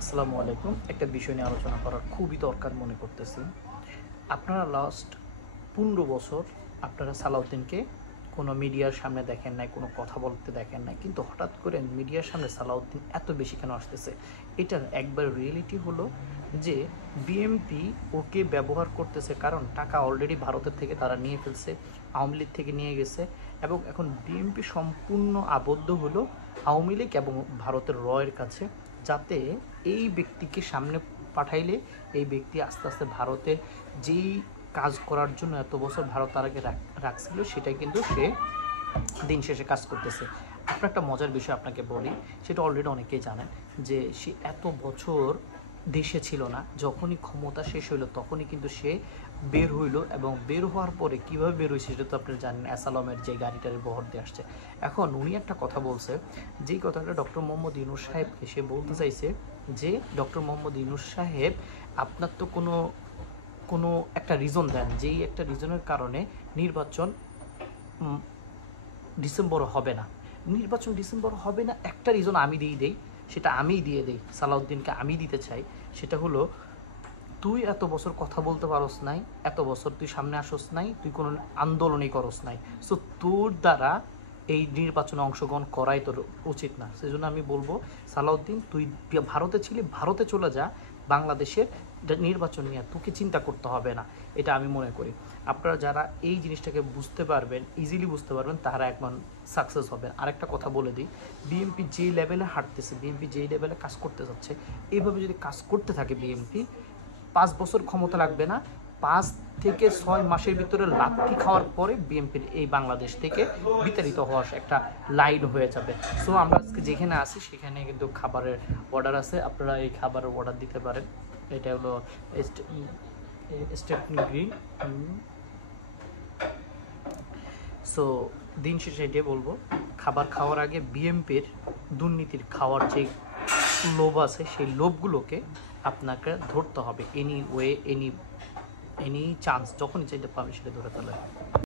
আসসালামু আলাইকুম। একটা বিষয় নিয়ে আলোচনা করার খুবই দরকার মনে করতেছি। আপনারা লাস্ট 15 বছর আপনারা সালাউদ্দিনকে কোনো মিডিয়ার সামনে দেখেন নাই, কোনো কথা বলতে দেখেন নাই, কিন্তু হঠাৎ করে মিডিয়ার সামনে সালাউদ্দিন এত বেশি কেন আসতেছে? এটার একবার রিয়েলিটি হলো যে বিএমপি ওকে ব্যবহার করতেছে, কারণ টাকা অলরেডি ভারতের থেকে তারা নিয়ে ফেলছে, আওয়ামী লীগ থেকে নিয়ে গেছে, এবং এখন বিএমপি সম্পূর্ণ আবদ্ধ হলো আওয়ামী লীগ এবং ভারতের রয়ের কাছে, যাতে এই ব্যক্তিকে সামনে পাঠাইলে এই ব্যক্তি আস্তে আস্তে ভারতের যেই কাজ করার জন্য এত বছর ভারত তার আগে রাখছিল সেটা কিন্তু সে দিন শেষে কাজ করতেছে। আপনার একটা মজার বিষয় আপনাকে বলি, সেটা অলরেডি অনেকেই জানেন, যে সে এত বছর দেশে ছিল না, যখনই ক্ষমতা শেষ হইলো তখনই কিন্তু সে বের হইলো, এবং বের হওয়ার পরে কীভাবে বের হয়েছে সেটা তো আপনারা জানেন, অ্যাসালমের যে গাড়িটার বহর দিয়ে আসছে। এখন উনি একটা কথা বলছে, যেই কথাটা ডক্টর মোহাম্মদ ইউনূস সাহেবকে সে বলতে চাইছে যে, ডক্টর মোহাম্মদ ইউনূস সাহেব, আপনার তো কোনো কোনো একটা রিজন দেন, যেই একটা রিজনের কারণে নির্বাচন ডিসেম্বর হবে না। নির্বাচন ডিসেম্বর হবে না, একটা রিজন আমি দেই, সেটা আমিই দিয়ে দেই, সালাউদ্দিনকে আমি দিতে চাই। সেটা হলো, তুই এত বছর কথা বলতে পারস নাই, এত বছর তুই সামনে আসস নাই, তুই কোনো আন্দোলনই করস নাই, সো তোর দ্বারা এই নির্বাচনে অংশগ্রহণ করাই তোর উচিত না। সেজন্য আমি বলবো, সালাউদ্দিন তুই ভারতে ছিলি, ভারতে চলে যা, বাংলাদেশের নির্বাচন নিয়ে তোকে চিন্তা করতে হবে না, এটা আমি মনে করি। আপনারা যারা এই জিনিসটাকে বুঝতে পারবেন, ইজিলি বুঝতে পারবেন, তারা একবার সাকসেস হবে। আরেকটা কথা বলে দিই, বিএনপি যেই লেভেলে হাঁটতেছে, বিএনপি যেই লেভেলে কাজ করতে যাচ্ছে, এইভাবে যদি কাজ করতে থাকে বিএনপি, 5 বছর ক্ষমতা লাগবে না, 5 থেকে 6 মাসের ভিতরে লাথি খাওয়ার পরে বিএনপির এই বাংলাদেশ থেকে বিতাড়িত হওয়ার একটা লাইন হয়ে যাবে। সো আমরা আজকে যেখানে আছি সেখানে কিন্তু খাবারের অর্ডার আছে, আপনারা এই খাবারের অর্ডার দিতে পারেন। এটা হলো স্টেপনি গ্রিন। সো দিন শেষে এটাই বলবো, খাবার খাওয়ার আগে বিএমপির দুর্নীতির খাওয়ার যে লোভ আছে, সেই লোভগুলোকে আপনাকে ধরতে হবে, এনি ওয়ে, এনি চান্স, যখনই যেটা পাবেন সেটা ধরে ফেলেন।